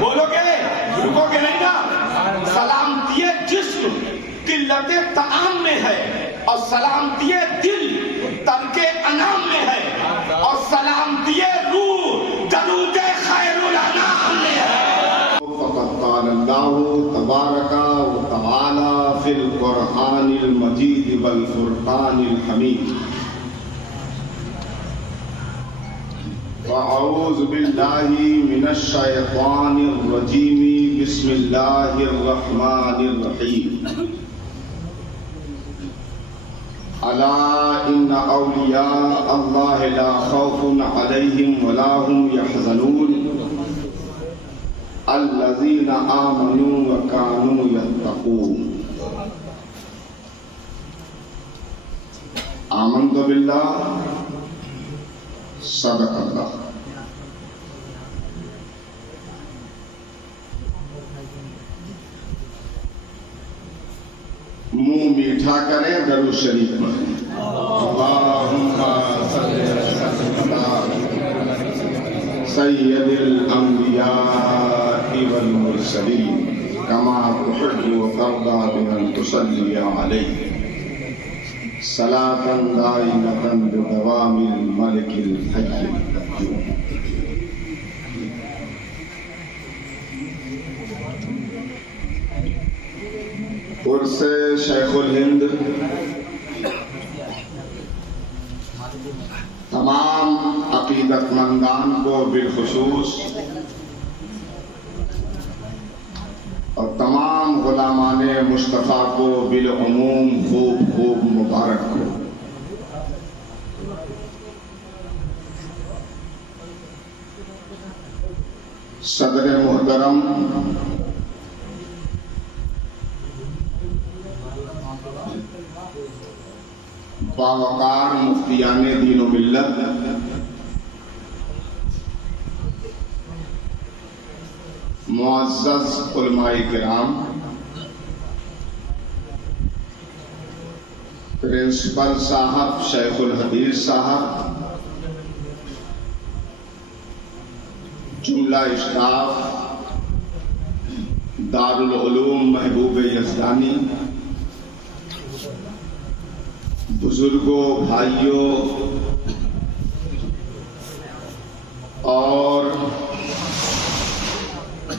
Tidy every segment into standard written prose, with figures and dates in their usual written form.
بولو گے؟ رکو گے نہیں نا؟ سلامتی جسم قلت طعام میں ہے، اور سلامتی دل ترک انام میں ہے، اور سلامتی روح درود خیر الانام میں ہے۔ فقد قال اللہ تبارک و تعالی فی القرآن المجید والفرقان الحمید، فاعوذ باللہ من الشیطان الرجیم، بسم اللہ الرحمن الرحیم۔ الا ان اولیاء اللہ لا خوف علیہم ولا هم يحزنون الذین آمنوا وکانوا یتقون۔ آمنت باللہ، صدق اللہ۔ منہ میٹھا کریں، درود شریف پڑھیں۔ اللہم صلی علی سید الانبیاء والمرسلین کما تحب وترضى بمن تصلی علیہ صلاة دائمة بدوام الملک الحی القیوم۔ عرس شیخ الہند تمام عقیدت مندان کو بالخصوص اور تمام غلامان مصطفیٰ کو بالعموم خوب خوب مبارک ہو۔ صدر محترم باوقار مفتیان دین و ملت، معزز علماء کرام، پرنسپل صاحب شیخ الحدیث صاحب، جملہ اسٹاف دارالعلوم محبوب یزدانی، بزرگوں، بھائیوں اور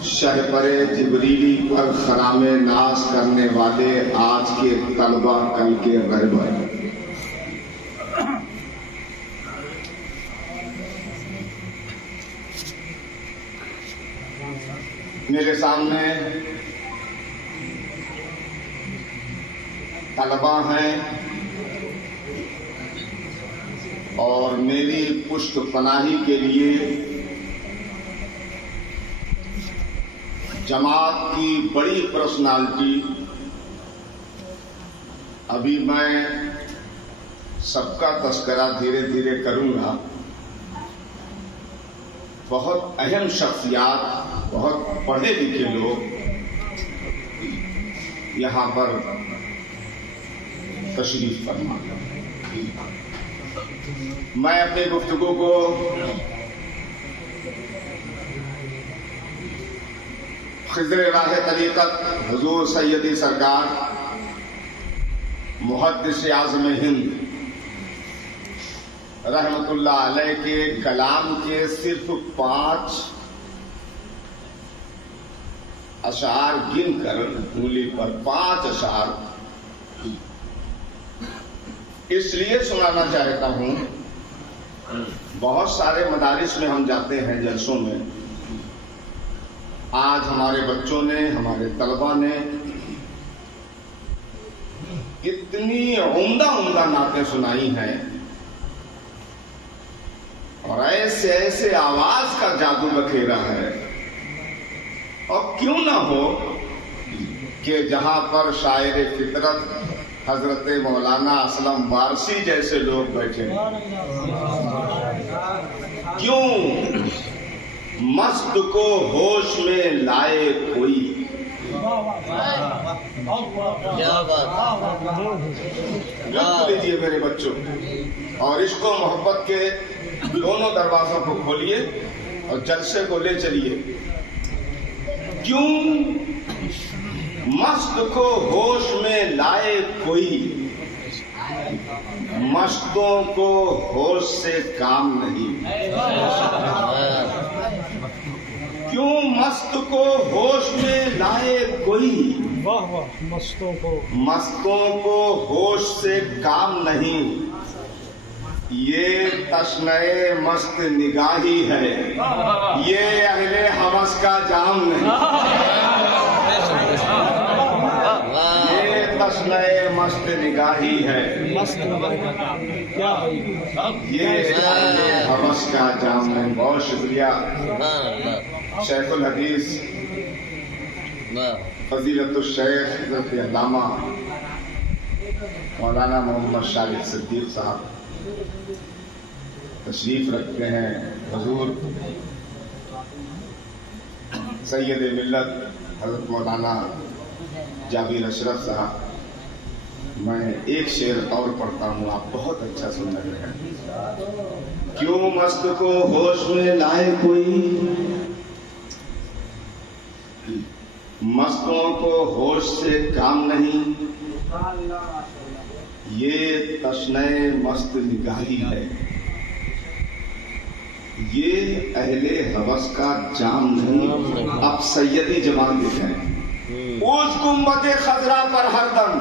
شہپر جبریلی پر خرام ناز کرنے والے آج کے طلبہ، کل کے رہبر، میرے سامنے طلبہ ہیں اور میری پشت پناہی کے لیے جماعت کی بڑی پرسنالٹی، ابھی میں سب کا تذکرہ دھیرے دھیرے کروں گا، بہت اہم شخصیات، بہت پڑھے لکھے لوگ یہاں پر تشریف فرما۔ میں اپنی گفتگو کو خضر راہ طریقت حضور سیدی سرکار محدث اعظم ہند رحمت اللہ علیہ کے کلام کے صرف 5 اشعار گن کر، انگلی پر 5 اشعار اس لیے سنانا چاہتا ہوں۔ بہت سارے مدارس میں ہم جاتے ہیں جلسوں میں، آج ہمارے بچوں نے، ہمارے طلبہ نے اتنی عمدہ نعتیں سنائی ہیں، اور ایسے ایسے آواز کا جادو بکھیرا ہے، اور کیوں نہ ہو کہ جہاں پر شاعر فطرت حضرت مولانا اسلم وارسی جیسے لوگ بیٹھے، کیوں مست کو ہوش میں لائے کوئی، لیجیے میرے بچوں، اور عشق و محبت کے دونوں دروازوں کو کھولیے اور جلسے کو لے چلیے۔ کیوں مست کو ہوش میں لائے کوئی، مستوں کو ہوش سے کام نہیں، کیوں مست کو ہوش میں لائے کوئی، مستوں کو ہوش سے کام نہیں، یہ تشنئے مست نگاہی ہے، یہ اہل ہوس کا جام نہیں، یہ تشنئے مست نگاہی ہے، یہ اہل ہوس کا جام نہیں۔ بہت شکریہ شیخ الحدیث فضیلت الشیخ حضرت علامہ مولانا محمد شالق صدیق صاحب تشریف رکھتے ہیں۔ حضور سید ملت حضرت مولانا جاوید اشرف صاحب، میں ایک شعر اور پڑھتا ہوں، آپ بہت اچھا سن رہے ہیں۔ کیوں مست کو ہوش میں لائے کوئی، مستوں کو ہوش سے کام نہیں، یہ تشنئے مست نگاہی ہے، یہ اہل ہوس کا جام نہیں۔ اب سیدی جمال دیکھیں، اس گنبد خضرا پر ہر دم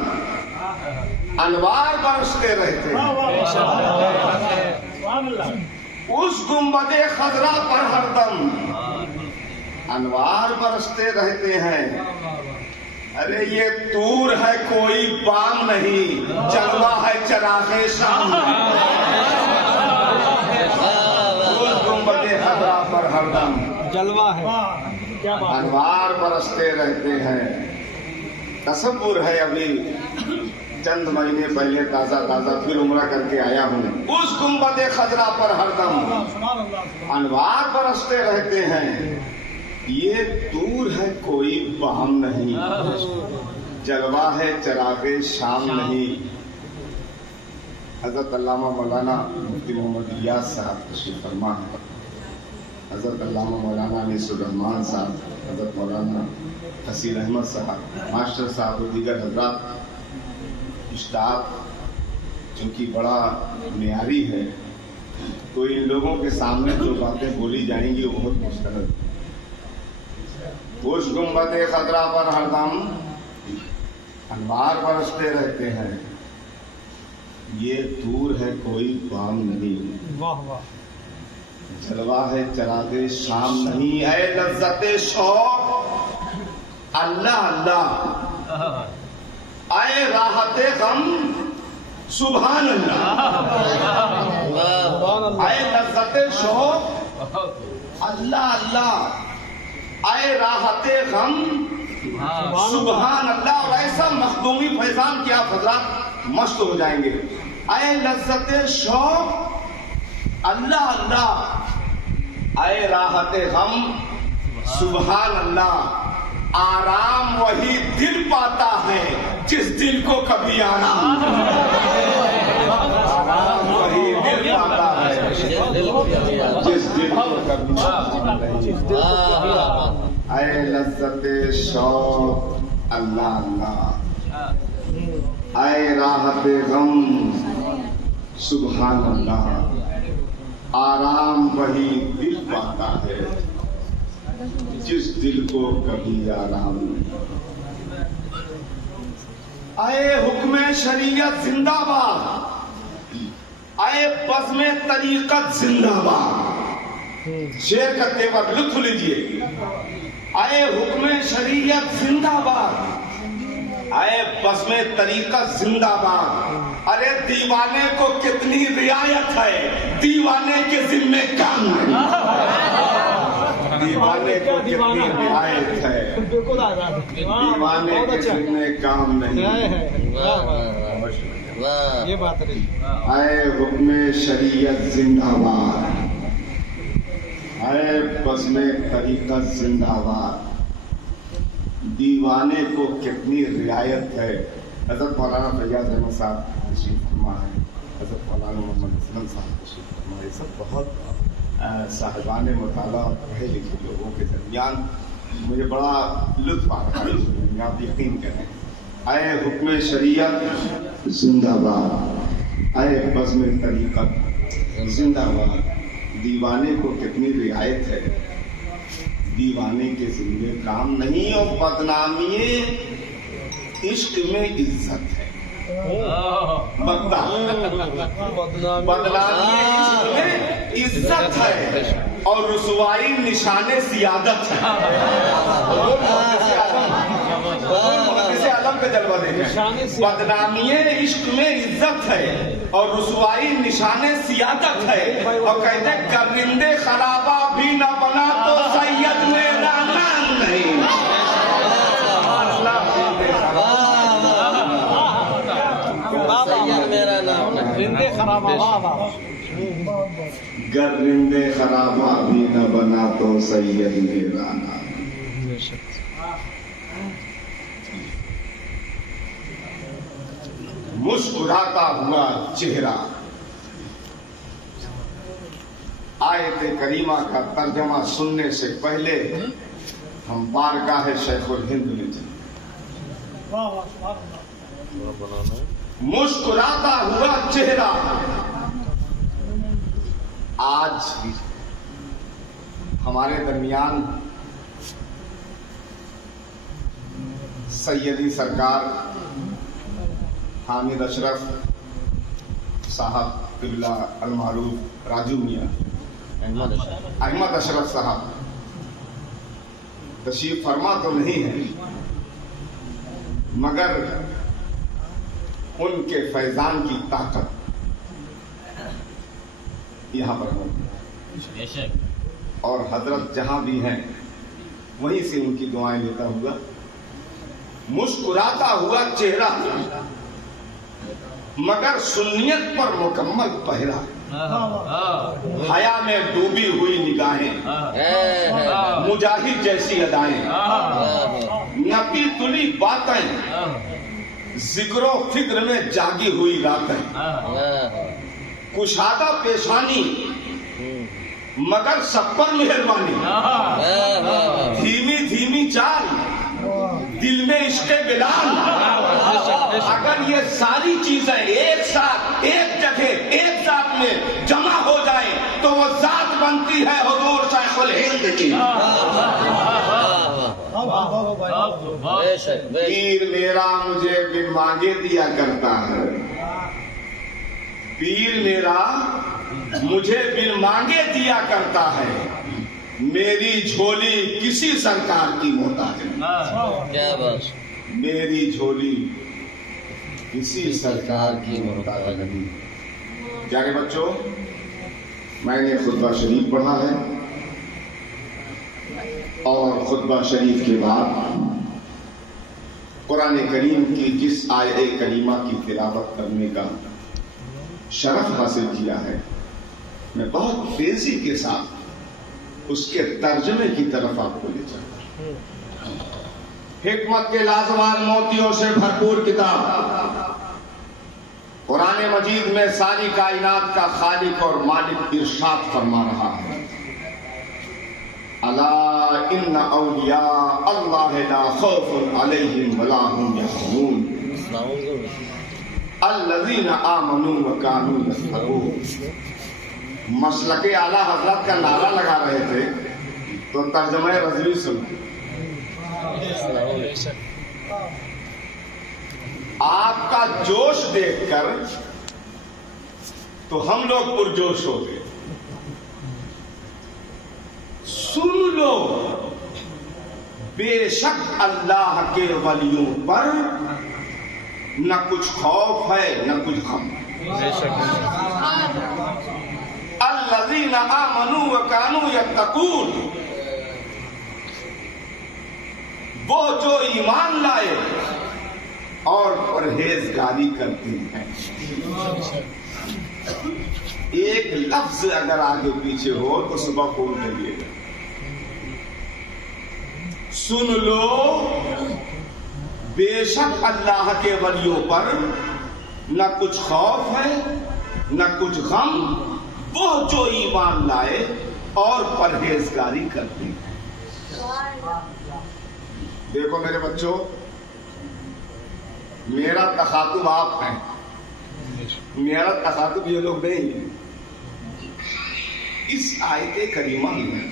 انوار برستے رہتے ہیں، اس گنبد خضرا پر ہر دم انوار برستے رہتے ہیں، ارے یہ طور ہے کوئی بام نہیں، جلوہ ہے چراغ شام نہیں، اس گنبد خضرا پر ہر دم جلوہ ہے، انوار برستے رہتے ہیں۔ تصور ہے ابھی چند مہینے پہلے تازہ پھر عمرہ کر کے آیا ہوں، اس گنبد خضرا پر ہر دم انوار برستے رہتے ہیں، یہ دور ہے کوئی بام نہیں، جلوہ ہے چراغ شام نہیں۔ حضرت علامہ مولانا مفتی محمد الیاس صاحب تشریف فرما ہے، حضرت علامہ مولانا انیس الرحمان صاحب، حضرت مولانا حسین احمد صاحب، ماسٹر صاحب اور دیگر حضرات، اسٹاف چونکہ بڑا معیاری ہے تو ان لوگوں کے سامنے جو باتیں بولی جائیں گی وہ بہت مستند۔ اس گنبد خضرا پر ہر دم انوار برستے رہتے ہیں، یہ دور ہے کوئی بام نہیں، جلوہ ہے چراغ شام نہیں، اے لذت شوق اللہ اللہ، اے راحت غم سبحان اللہ، اے لذت شوق اللہ اللہ، اے راحت غم سبحان اللہ۔ اور ایسا مخدومی فیضان کہ آپ حضرات مست ہو جائیں گے۔ اے لذت شوق اللہ اللہ، اے راحت غم سبحان اللہ، آرام وہی دل پاتا ہے جس دل کو کبھی آرام، آرام وہی دل پاتا ہے جس دل کو کبھی آرام۔ اے لذت شوق اللہ اللہ، اے راحت غم سبحان اللہ، آرام وہی دل پاتا ہے جس دل کو کبھی آرام نہیں۔ اے حکم شریعت زندہ باد، اے بزم طریقت زندہ باد، شعر کا تیور لطف لیجئے۔ اے حکم شریعت زندہ باد، اے بزم طریقت زندہ باد، ارے دیوانے کو کتنی رعایت ہے، دیوانے کے ذمے کام نہیں، دیوانے کو کتنی رعایت ہے، دیوانے کے ذمے کام نہیں۔ یہ بات رہی۔ اے حکم شریعت زندہ باد، اے بزم طریقت زندہ باد، دیوانے کو کتنی رعایت ہے۔ حضرت مولانا فیاض احمد صاحب تشریف فرما ہے، حضرت مولانا محمد اسلم صاحب تشریف فرما ہے، سب بہت صاحبان مطالعہ پڑھے لکھے لوگوں کے درمیان مجھے بڑا لطف آ رہا ہے، آپ یقین کریں. اے حکم شریعت زندہ باد، اے بزم طریقت زندہ باد. دیوانے کو کتنی رعایت ہے، دیوانے کے ذمے کام نہیں، اور بدنامی عشق میں عزت ہے. بدنامی عشق میں عزت ہے اور رسوائی نشان سیادت ہے. عالم کا جلوہ دیکھیں. بدنامی عشق میں عزت ہے اور رسوائی نشان سیادت ہے. اور کہتے ہیں کرندے خرابہ بھی نہ بنا تو سید میرا نام نہیں. گر رندے خرابہ بھی نہ بنا تو سید میرا نام. مسکراتا ہوا چہرہ. آیت کریمہ کا ترجمہ سننے سے پہلے ہم بارگاہ شیخ الہند میں چلے. مسکراتا ہوا چہرہ. آج ہمارے درمیان سیدی سرکار حامد اشرف صاحب قبلہ المعروف راجو میاں احمد اشرف صاحب تشریف فرما تو نہیں ہے، مگر ان کے فیضان کی طاقت یہاں پر ہو، اور حضرت جہاں بھی ہیں وہیں سے ان کی دعائیں لیتا ہوا. مسکراتا ہوا چہرہ مگر سنیت پر مکمل پہرا. حیا میں ڈوبی ہوئی نگاہیں، مجاہد جیسی ادائیں، نپی تلی باتیں، ذکر و فکر میں جاگی ہوئی راتیں. کشادہ پیشانی مگر سب پر مہربانی. دھیمی دھیمی چال دل میں عشق بلال. اگر یہ ساری چیزیں ایک ساتھ ایک جگہ ایک ذات میں جمع ہو جائیں تو وہ ذات بنتی ہے حضور شیخ الہند کی. پیر میرا مجھے بن مانگے دیا کرتا ہے، پیر میرا مجھے بن مانگے دیا کرتا ہے. میری جھولی کسی سرکار کی محتاج نہیں، میری جھولی کسی سرکار کی محتاج نہیں. پیارے بچوں، میں نے خطبہ شریف پڑھا ہے اور خطبہ شریف کے بعد قرآن کریم کی جس آیت کریمہ کی تلاوت کرنے کا شرف حاصل کیا ہے، میں بہت تیزی کے ساتھ اس کے ترجمے کی طرف آپ کو لے چلتا ہوں. حکمت کے لازوال موتیوں سے بھرپور کتاب قرآن مجید میں ساری کائنات کا خالق اور مالک ارشاد فرما رہا ہے. الا ان اولیاء اللہ لا خوف علیہم ولا هم یحزنون الذین آمنوا وکانوا یتقون. مسلک اعلیٰ حضرت کا نعرہ لگا رہے تھے تو ترجمہ رضوی سنو. آپ کا جوش دیکھ کر تو ہم لوگ پرجوش ہو گئے. سن لو بے شک اللہ کے ولیوں پر نہ کچھ خوف ہے نہ کچھ غم. الذین آمنوا وکانوا یتقون، وہ جو ایمان لائے اور پرہیزگاری کرتے ہیں. ایک لفظ اگر آگے پیچھے ہو تو صبح کھول کریے گا. سن لو بے شک اللہ کے ولیوں پر نہ کچھ خوف ہے نہ کچھ غم، وہ جو ایمان لائے اور پرہیزگاری کرتے ہیں. دیکھو میرے بچوں، میرا تخاطب آپ ہیں، میرا تخاطب یہ لوگ نہیں۔ اس آیت کریمہ میں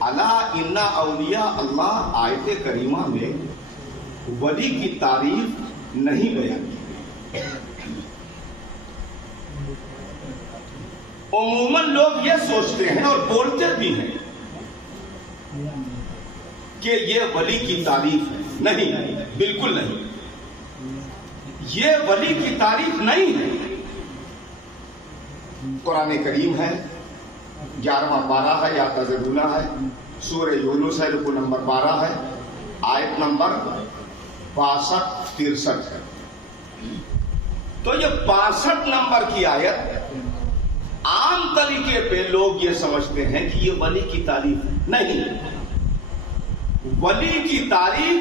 الا ان اولیاء اللہ آیت کریمہ میں ولی کی تعریف نہیں بیان کی۔ عموماً لوگ یہ سوچتے ہیں اور بولتے بھی ہیں کہ یہ ولی کی تعریف ہے۔ نہیں، بالکل نہیں، یہ ولی کی تعریف نہیں ہے۔ قرآن کریم ہے، 11واں پارہ ہے یا تذکرہ ہے، سورہ یونس ہے، رکوع نمبر 12 ہے، آیت نمبر 62-63 ہے۔ تو یہ 62 نمبر کی آیت عام طریقے پہ لوگ یہ سمجھتے ہیں کہ یہ ولی کی تعریف ہے۔ نہیں، ولی کی تعریف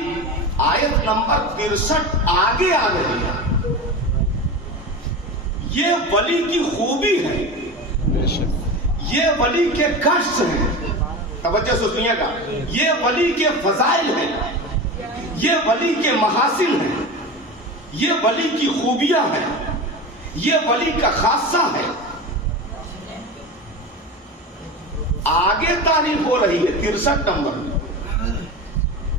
آیت نمبر 63 آگے آ رہی ہے۔ یہ ولی کی خوبی ہے، یہ ولی کے کشف ہیں، توجہ سے سنیے گا، یہ ولی کے فضائل ہیں، یہ ولی کے محاسن ہیں، یہ ولی کی خوبیاں ہیں، یہ ولی کا خاصہ ہے۔ آگے تعریف ہو رہی ہے 63 نمبر میں۔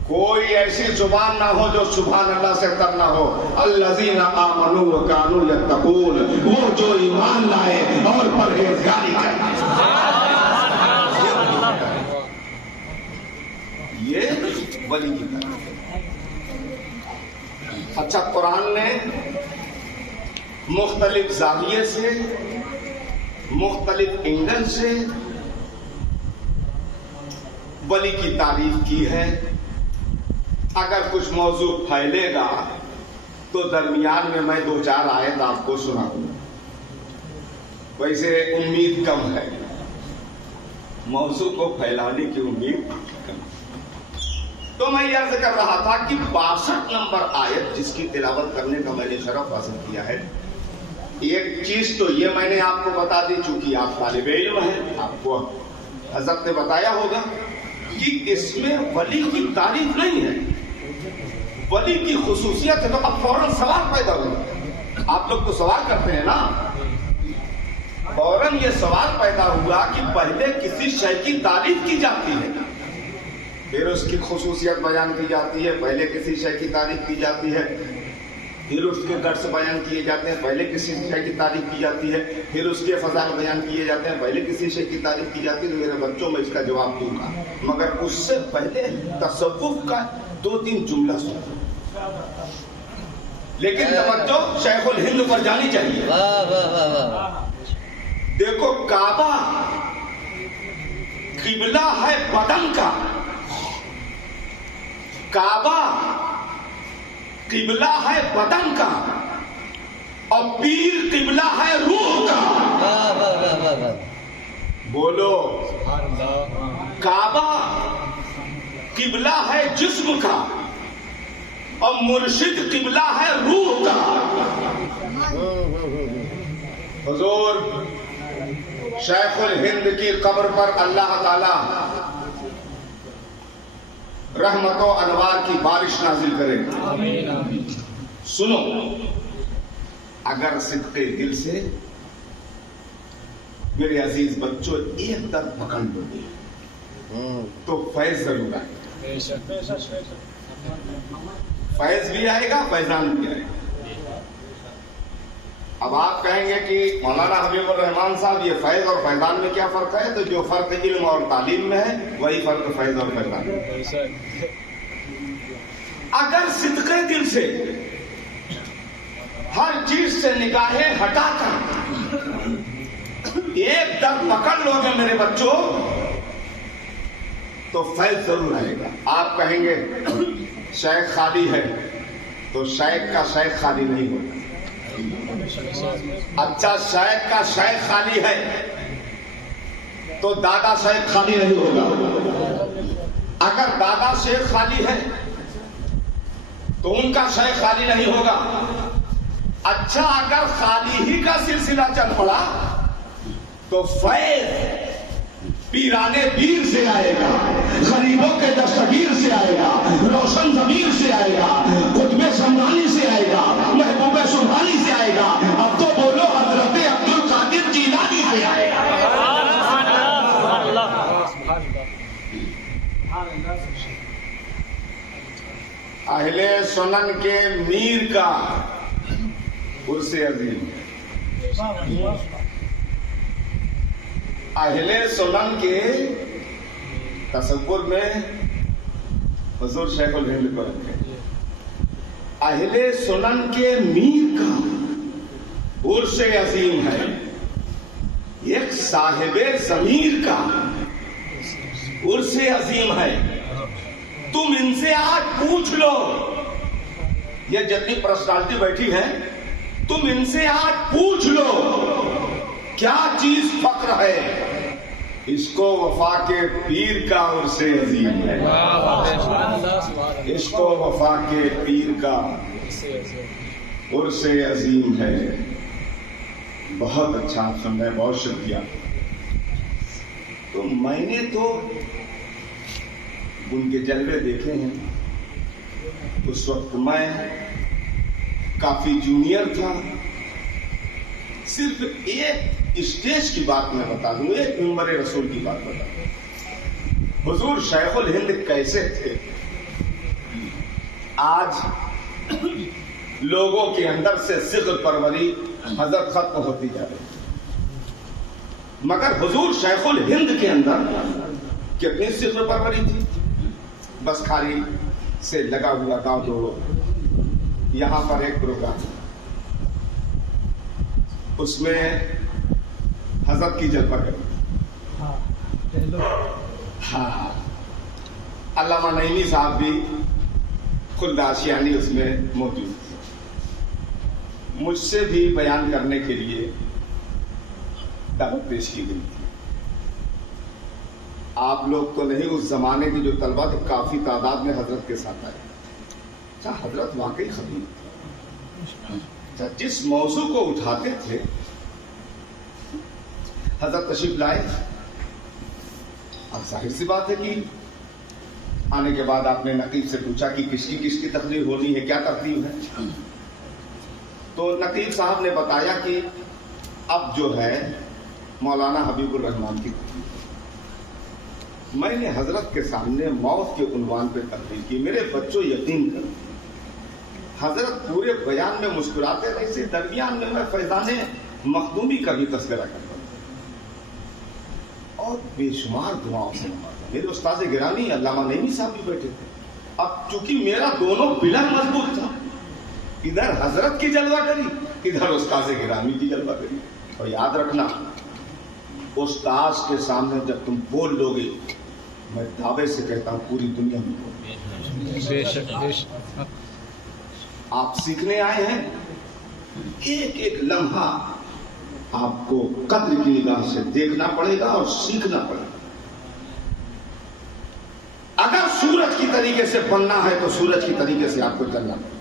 کوئی ایسی زبان نہ ہو جو سبحان اللہ سے تر نہ ہو۔ الذین آمنوا وکانوا یتقون، وہ جو ایمان لائے اور پرہیزگاری کرتے۔ یہ ولی کی تعریف۔ اچھا، قرآن نے مختلف زاویے سے، مختلف اینگل سے ولی کی تعریف کی ہے۔ اگر کچھ موضوع پھیلے گا تو درمیان میں 2-4 آیت آپ کو سناؤں گا، ویسے امید کم ہے، موضوع کو پھیلانے کی امید کم۔ تو میں یہ عرض کر رہا تھا کہ 62 نمبر آیت جس کی تلاوت کرنے کا میں نے شرف حاصل کیا ہے، ایک چیز تو یہ میں نے آپ کو بتا دی، چونکہ آپ طالب علم ہیں، آپ کو حضرت نے بتایا ہوگا کہ اس میں ولی کی تعریف نہیں ہے، ولی کی خصوصیت ہے۔ تو اب فوراً سوال پیدا ہوا، آپ لوگ تو سوال کرتے ہیں نا، فوراً یہ سوال پیدا ہوا کہ پہلے کسی شے کی تعریف کی جاتی ہے، پھر اس کی خصوصیت بیان کی جاتی ہے، پہلے کسی شے کی تعریف کی جاتی ہے، پھر اس کے گٹس بیان کیے جاتے ہیں، پہلے کسی شے کی تعریف کی جاتی ہے، پھر اس کے فضائل بیان کیے جاتے ہیں، پہلے کسی شے کی تعریف کی جاتی ہے۔ تو میرے بچوں میں اس کا جواب دوں گا، مگر اس سے پہلے تصوف کا 2-3 جملہ سنو، لیکن توجہ شیخ الہند پر جانی چاہیے۔ دیکھو، کعبہ قبلہ ہے بدن کا، کعبہ قبلہ ہے بدن کا، اور پیر قبلہ ہے روح کا۔ بولو، کعبہ قبلہ ہے جسم کا اور مرشد قبلہ ہے روح کا۔ حضور شیخ الہند کی قبر پر اللہ تعالی رحمت و انوار کی بارش نازل کرے۔ سنو، اگر صدقے دل سے میرے عزیز بچوں ایک در پکڑ لو گے تو فیض ضرور آئے گا، فیض بھی آئے گا، فیضان بھی آئے گا۔ اب آپ کہیں گے کہ مولانا حبیب الرحمان صاحب یہ فیض اور فیضان میں کیا فرق ہے؟ تو جو فرق علم اور تعلیم میں ہے وہی فرق فیض اور فیضان میں۔ اگر صدقے دل سے ہر چیز سے نگاہیں ہٹا کر ایک در پکڑ لو گے میرے بچوں تو فیض ضرور آئے گا۔ آپ کہیں گے شیخ خالی ہے، تو شیخ کا شیخ خالی نہیں ہوگا۔ اچھا، شیخ کا شیخ خالی ہے تو دادا شیخ خالی نہیں ہوگا۔ اگر دادا شیخ خالی ہے تو ان کا شیخ خالی نہیں ہوگا۔ اچھا، اگر خالی ہی کا سلسلہ چل پڑا تو فیض پیرانے پیر سے آئے گا، غریبوں کے دستک اہل سنن کے میر کا عرس عظیم ہے. اہل سنن کے تصور میں حضور شیخ الہند کو رکھیں. اہل سنن کے میر کا عرس عظیم ہے. ایک صاحب ضمیر کا عرس عظیم ہے. تم ان سے آج پوچھ لو, یہ جتنی پرسنالٹی بیٹھی ہے, تم ان سے آج پوچھ لو کیا چیز فخر ہے. اس کو وفا کے پیر کا عرس عظیم ہے. اس کو وفا کے پیر کا عرس عظیم ہے. بہت اچھا آپ سن رہے, بہت شکریہ. تو میں نے تو ان کے جلوے دیکھے ہیں. اس وقت میں کافی جونیئر تھا. صرف ایک اسٹیج کی بات میں بتا دوں, ایک منبر رسول کی بات بتا دوں. حضور شیخ الہند کیسے تھے آج لوگوں کے اندر سے صغر پروری حضرت ختم ہوتی جا رہی, مگر حضور شیخ الہند کے اندر کتنی صغر پروری تھی. بس کھاری سے لگا ہوا گاؤں دوڑو, یہاں پر ایک پروگرام, اس میں حضرت کی جلوہ کری. ہاں, علامہ نعیمی صاحب بھی خود آشیانی اس میں موجود تھے. مجھ سے بھی بیان کرنے کے لیے دعوت پیش کی گئی تھی. آپ لوگ تو نہیں, اس زمانے کی جو طلبہ تھے کافی تعداد میں حضرت کے ساتھ آئے. اچھا, حضرت واقعی خبیر تھے. جس موضوع کو اٹھاتے تھے حضرت تشریف لائے. اب ظاہر سی بات ہے کہ آنے کے بعد آپ نے نقیب سے پوچھا کہ کس کی تقریر ہونی ہے, کیا ترتیب ہے. تو نقیب صاحب نے بتایا کہ اب جو ہے مولانا حبیب الرحمان کی تقریر. میں نے حضرت کے سامنے موت کے عنوان پہ تقریر کی. میرے بچوں یقین کریں, حضرت پورے بیان میں مسکراتے رہے. اسی درمیان میں فیضان مخدومی کا بھی تذکرہ کرتا اور بے شمار دعاؤں سے نوازا. میرے استاد گرامی علامہ نعیمی صاحب بھی بیٹھے تھے. اب چونکہ میرا دونوں پلر مضبوط تھا, ادھر حضرت کی جلوہ کری, ادھر استاد گرامی کی جلوہ کری. اور یاد رکھنا, استاد کے سامنے جب تم بول لو گے, میں دعوے سے کہتا ہوں پوری دنیا میں بول. آپ سیکھنے آئے ہیں, ایک ایک لمحہ آپ کو قدر کی نگاہ سے دیکھنا پڑے گا اور سیکھنا پڑے گا. اگر سورج کی طریقے سے بننا ہے تو سورج کی طریقے سے آپ کو چلنا پڑے گا,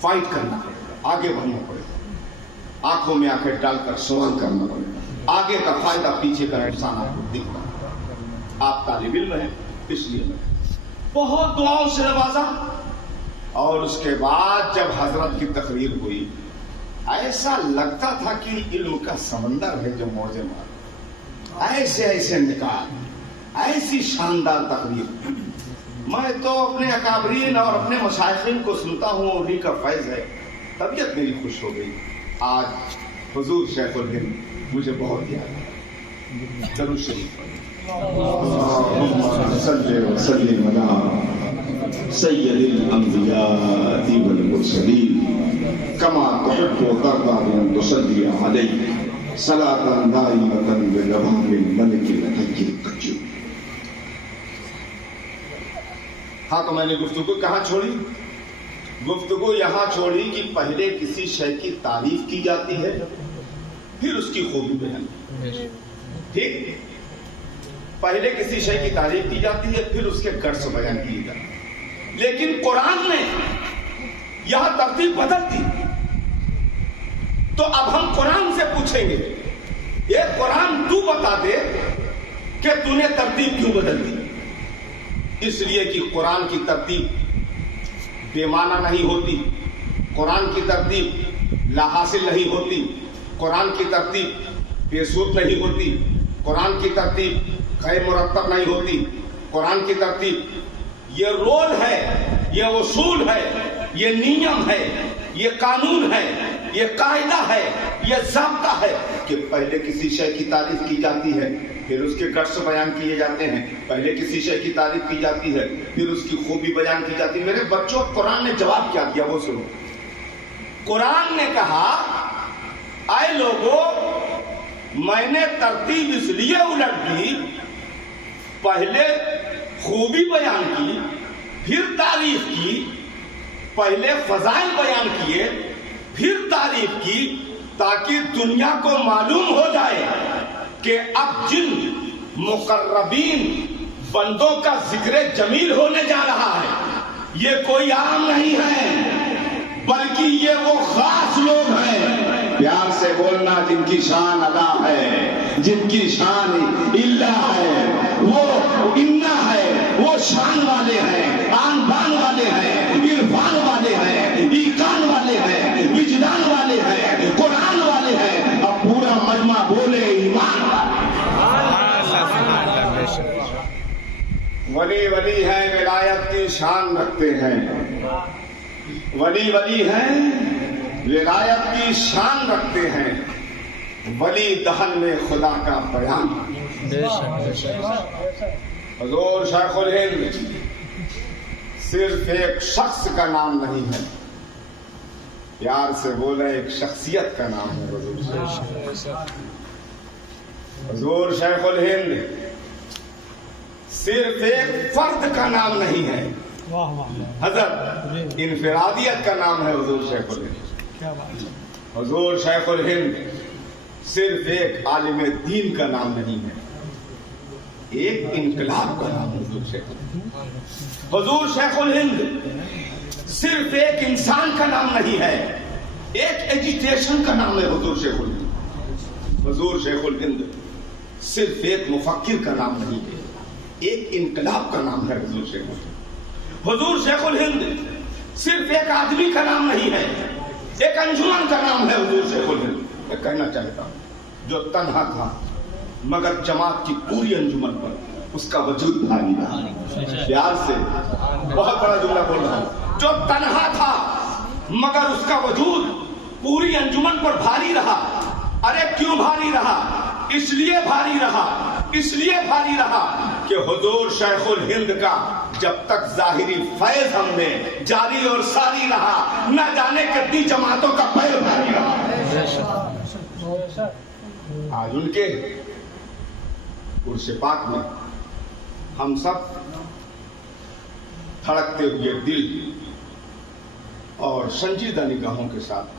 فائٹ کرنا پڑے گا, آگے بڑھنا پڑے گا, آنکھوں میں آنکھیں ڈال کر سوال کرنا پڑے گا. آگے کا فائدہ پیچھے کا نقصان آپ کو دکھتا ہے. آپ طالب علم ہیں, اس لیے میں بہت دعاؤں سے نوازا. اور اس کے بعد جب حضرت کی تقریر ہوئی, ایسا لگتا تھا کہ علم کا سمندر ہے جو موجیں مار. ایسے ایسے نکال, ایسی شاندار تقریر. میں تو اپنے اکابرین اور اپنے مشائخین کو سنتا ہوں, انہیں کا فیض ہے. طبیعت میری خوش ہو گئی. آج حضور شیخ الہند مجھے بہت یاد ہے. درود شریف صلی وسلم علی سید الانبیاء والمرسلین کما تحب وترضى بأن تصلي عليه صلاة دائمة بجواب الملك الحي القيوم. ہاں, تو میں نے گفتگو کہاں چھوڑی؟ گفتگو یہاں چھوڑی کہ پہلے کسی شے کی تعریف کی جاتی ہے, پھر اس کی خوبی بیان. ٹھیک, پہلے کسی شے کی تعریف کی جاتی ہے, پھر اس کے گٹس بیان کیے جاتے ہیں. لیکن قرآن نے یہاں ترتیب بدل دی. تو اب ہم قرآن سے پوچھیں گے, یہ قرآن تو بتا دے کہ تو نے ترتیب کیوں بدل دی. اس لیے کہ قرآن کی ترتیب بے معنی نہیں ہوتی, قرآن کی ترتیب لا حاصل نہیں ہوتی, قرآن کی ترتیب بے سود نہیں ہوتی, قرآن کی ترتیب غیر مرتب نہیں ہوتی, قرآن کی ترتیب، یہ رول ہے، یہ اصول ہے، یہ نیم ہے، یہ قانون ہے، یہ قاعدہ ہے، یہ ضابطہ ہے کہ پہلے کسی شے کی تعریف کی جاتی ہے، پھر اس کے گٹس بیان کیے جاتے ہیں، پہلے کسی شے کی تعریف کی جاتی ہے، پھر اس کی خوبی بیان کی جاتی ہے۔ میرے بچوں، قرآن نے جواب کیا دیا وہ سنو۔ قرآن نے کہا اے لوگوں، میں نے ترتیب اس لیے الٹ دی، پہلے خوبی بیان کی، پھر تعریف کی، پہلے فضائل بیان کیے، پھر تعریف کی، تاکہ دنیا کو معلوم ہو جائے کہ اب جن مقربین بندوں کا ذکر جمیل ہونے جا رہا ہے یہ کوئی عام نہیں ہے، بلکہ یہ وہ خاص لوگ ہیں۔ پیار سے بولنا، جن کی شان ادا ہے، جن کی شان اللہ ہے، وہ انا ہے، وہ شان والے ہیں، آن بان والے ہیں، عرفان والے ہیں، ایقان والے ہیں، وجدان والے ہیں، قرآن والے ہیں۔ اب پورا مجمع بولے ایمان والے۔ ولی ولی ہیں، ولایت کی شان رکھتے ہیں، ولی ولی ہیں، ولایت کی شان رکھتے ہیں، ولی دہن میں خدا کا بیان۔ حضور شیخ الہند صرف ایک شخص کا نام نہیں ہے، پیار سے بولے ایک شخصیت کا نام ہے۔ حضور شیخ الہند صرف ایک فرد کا نام نہیں ہے، حضرت انفرادیت کا نام ہے حضور شیخ الہند۔ حضور شیخ الہند صرف ایک عالم دین کا نام نہیں ہے، ایک انقلاب کا نام ہے حضور شیخ الہند۔ حضور شیخ الہند صرف ایک انسان کا نام نہیں ہے، ایک ایجیٹیشن کا نام ہے حضور شیخ الہند۔ حضور شیخ الہند صرف ایک مفکر کا نام نہیں ہے، ایک انقلاب کا نام ہے حضور شیخ الہند۔ حضور شیخ الہند صرف ایک آدمی کا نام نہیں ہے، ایک انجمن کا نام ہے حضور شیخ الہند۔ میں کہنا چاہتا ہوں جو تنہا تھا مگر جماعت کی پوری انجمن پر اس کا وجود بھاری رہا۔ پیار سے بہت بڑا جملہ بول رہا ہوں، جو تنہا تھا مگر اس کا وجود پوری انجمن پر بھاری رہا۔ ارے کیوں بھاری رہا؟ اس لیے بھاری رہا، اس لیے بھاری رہا کہ حضور شیخ الہند کا جب تک ظاہری فیض ہم نے جاری اور ساری رہا، نہ جانے کتنی جماعتوں کا پیر بھاری رہا۔ آج ان کے عرش پاک میں ہم سب دھڑکتے ہوئے دل اور سنجیدہ نگاہوں کے ساتھ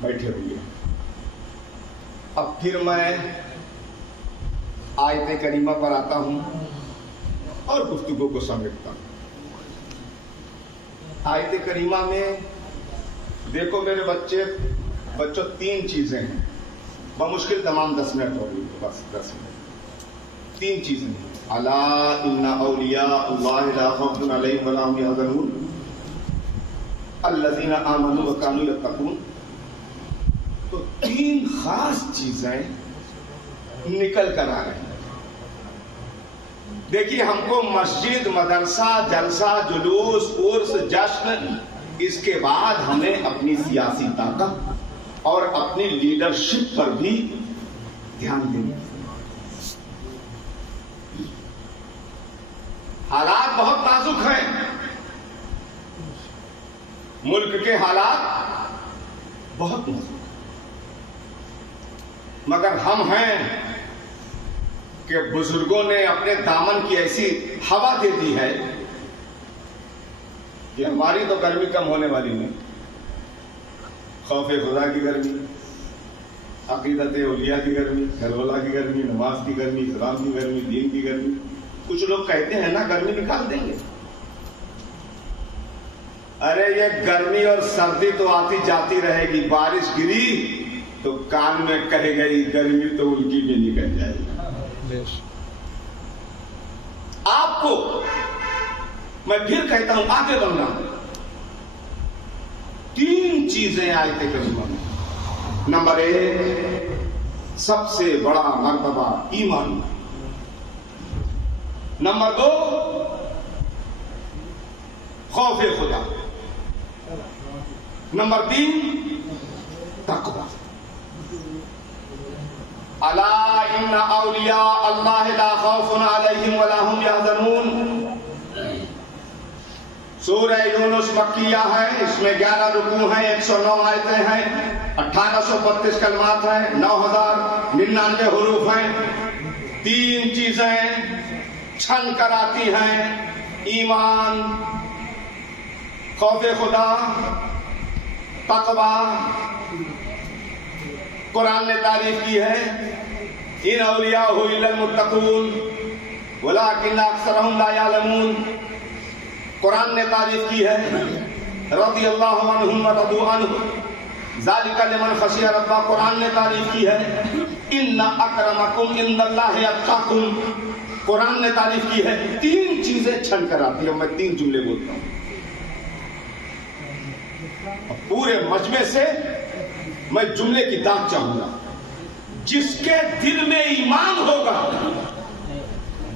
بیٹھے ہوئے۔ اب پھر میں آیت کریمہ پر آتا ہوں اور گفتگو کو سمیٹتا ہوں۔ آیت کریمہ میں دیکھو میرے بچوں 3 چیزیں ہیں، بمشکل تمام 10 منٹ ہو گئی، بس 10 منٹ۔ 3 چیزیں ہیں، الا ان اولیاء اللہ لا خوف علیہم ولا هم يحزنون الذین آمنوا وکانوا یتقون۔ تو 3 خاص چیزیں نکل کر آ رہی ہیں۔ دیکھیے، ہم کو مسجد، مدرسہ، جلسہ، جلوس، عرس، جشن، اس کے بعد ہمیں اپنی سیاسی طاقت اور اپنی لیڈرشپ پر بھی دھیان دینا۔ حالات بہت نازک ہیں، ملک کے حالات بہت نازک ہیں، مگر ہم ہیں کہ بزرگوں نے اپنے دامن کی ایسی ہوا دے دی ہے کہ ہماری تو گرمی کم ہونے والی نہیں۔ خوف خدا کی گرمی، عقیدت اولیاء کی گرمی، کربلا کی گرمی، نماز کی گرمی، اسلام کی گرمی، دین کی گرمی۔ کچھ لوگ کہتے ہیں نا گرمی نکال دیں گے۔ ارے یہ گرمی اور سردی تو آتی جاتی رہے گی، بارش گری تو کان میں کہے گئی گرمی تو ان کی بھی نکل جائے گی۔ آپ کو میں پھر کہتا ہوں آگے بڑھنا۔ 3 چیزیں آیت کریمہ میں۔ نمبر 1، سب سے بڑا مرتبہ ایمان۔ نمبر 2 خوف خدا. نمبر 3 تقوی. الا ان اولیاء اللہ لا خوف علیہم ولا هم یحزنون. سورہ یونس مکیہ ہے، اس میں 11 رکوع ہیں، 109 آیتیں ہیں، 1832 کلمات ہیں، 9099 حروف ہیں. 3 چیزیں چھن کر آتی ہیں: ایمان، خوف خدا، تقوی. قرآن نے تعریف کی ہے ان اولیاء الا المتقون ولکن اکثرهم لا یعلمون. قرآن نے تعریف کی ہے رضی اللہ عنہم ورضوا عنہ ذالک لمن خشی ربہ. قرآن نے تعریف کی ہے ان اکرمکم عند اللہ اتقاکم. قرآن نے تعریف کی ہے. 3 چیزیں چھن کر آتی ہیں. میں 3 جملے بولتا ہوں. پورے مجمع سے میں جملے کی داد چاہوں گا. جس کے دل میں ایمان ہوگا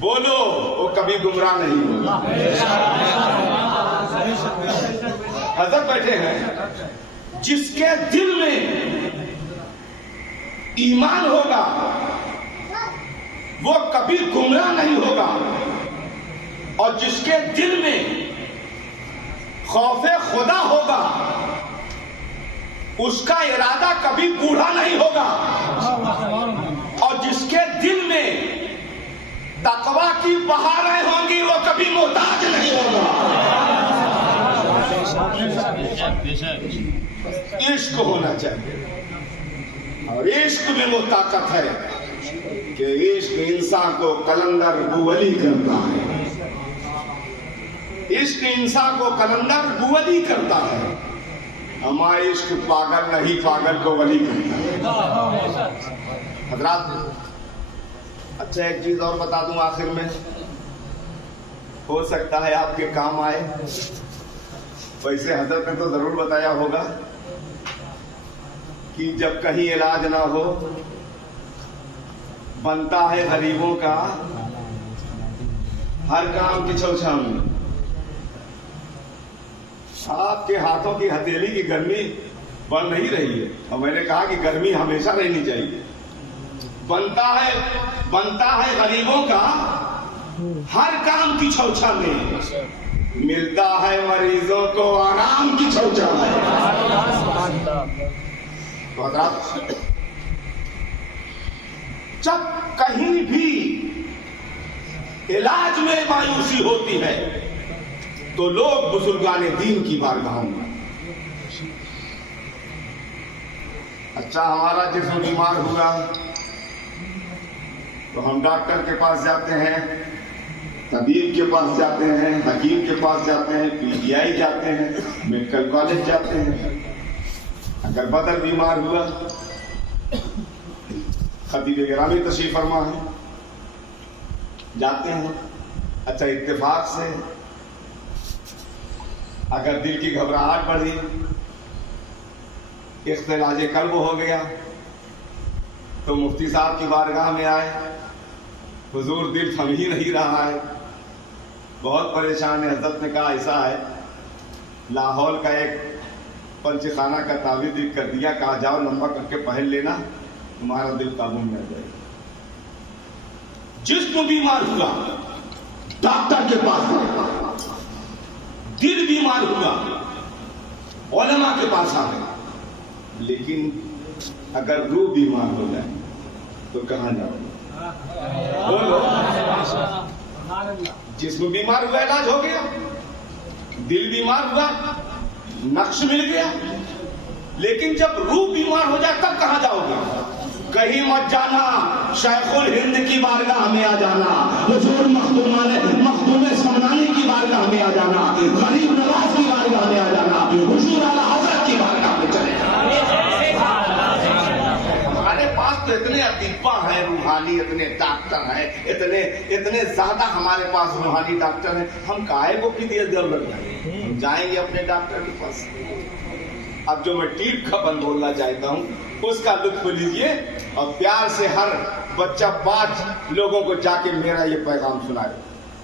بولو وہ کبھی گمراہ نہیں ہوگا. حضرت بیٹھے ہیں. جس کے دل میں ایمان ہوگا وہ کبھی گمراہ نہیں ہوگا. اور جس کے دل میں خوف خدا ہوگا اس کا ارادہ کبھی بوڑھا نہیں ہوگا. اور جس کے دل میں تقوی کی بہاریں ہوں گی وہ کبھی محتاج نہیں ہوگا. عشق ہونا چاہیے. اور عشق میں وہ طاقت ہے کہ عشق انسان کو قلندر بولی کرتا ہے. عشق انسان کو قلندر بولی کرتا ہے. ہمارا عشق پاگل نہیں، پاگل کو ولی کرتا ہے. حضرات اچھا ایک چیز اور بتا دوں آخر میں، ہو سکتا ہے آپ کے کام آئے. ویسے حضرت نے تو ضرور بتایا ہوگا کہ جب کہیں علاج نہ ہو بنتا ہے غریبوں کا ہر کام کی چھوچھام. آپ کے ہاتھوں کی ہتھیلی کی گرمی بڑھ نہیں رہی ہے. اور میں نے کہا کہ گرمی ہمیشہ رہنی چاہیے. بنتا ہے غریبوں کا ہر کام کی چھوچھا میں، ملتا ہے مریضوں کو آرام کی چھوچھا میں. تو حضرات جب کہیں بھی علاج میں مایوسی ہوتی ہے تو لوگ بزرگان دین کی بارگاہوں میں. اچھا ہمارا جسم بیمار ہوا تو ہم ڈاکٹر کے پاس جاتے ہیں، طبیب کے پاس جاتے ہیں، حکیم کے پاس جاتے ہیں، PGI جاتے ہیں، میڈیکل کالج جاتے ہیں. اگر بدن بیمار ہوا خطیب گرامی تشریف فرما ہے جاتے ہیں. اچھا اتفاق سے اگر دل کی گھبراہٹ بڑھی، اختلاج قلب ہو گیا تو مفتی صاحب کی بارگاہ میں آئے. حضور دل تھم ہی نہیں رہا ہے، بہت پریشان ہے. حضرت نے کہا ایسا ہے، لاہور کا ایک پنچ خانہ کا تعویذ لکھ کر دیا، کہا جاؤ لمبا کر کے پہن لینا، تمہارا دل قابو میں آ جائے گا. جسم بیمار ہوا ڈاکٹر کے پاس گئے، دل بیمار ہوا علماء کے پاس آ گئے. لیکن اگر روح بیمار ہو جائے تو کہاں جاؤ؟ بولو. جسم بیمار ہوا علاج ہو گیا، دل بیمار ہوا نقش مل گیا، لیکن جب روح بیمار ہو جائے تب کہاں جاؤ گے؟ کہیں مت جانا، شیخ الہند کی بارگاہ میں آ جانا، حضور مخدوم سمنانی کی بارگاہ میں آ جانا، غریب نواز کی بارگاہ میں آ جانا، حضور اعلیٰ حضرت کی بارگاہ میں چلے جانا. ہمارے پاس تو اتنے اطباء ہیں روحانی، اتنے ڈاکٹر ہیں، اتنے زیادہ ہمارے پاس روحانی ڈاکٹر ہیں. ہم کائے کو کی ضرورت ہے؟ ہم جائیں گے اپنے ڈاکٹر کے پاس. اب جو میں ٹیپ کا بند بولنا چاہتا ہوں اس کا لطف لیجئے اور پیار سے ہر بچہ 5 لوگوں کو جا کے میرا یہ پیغام سنائے.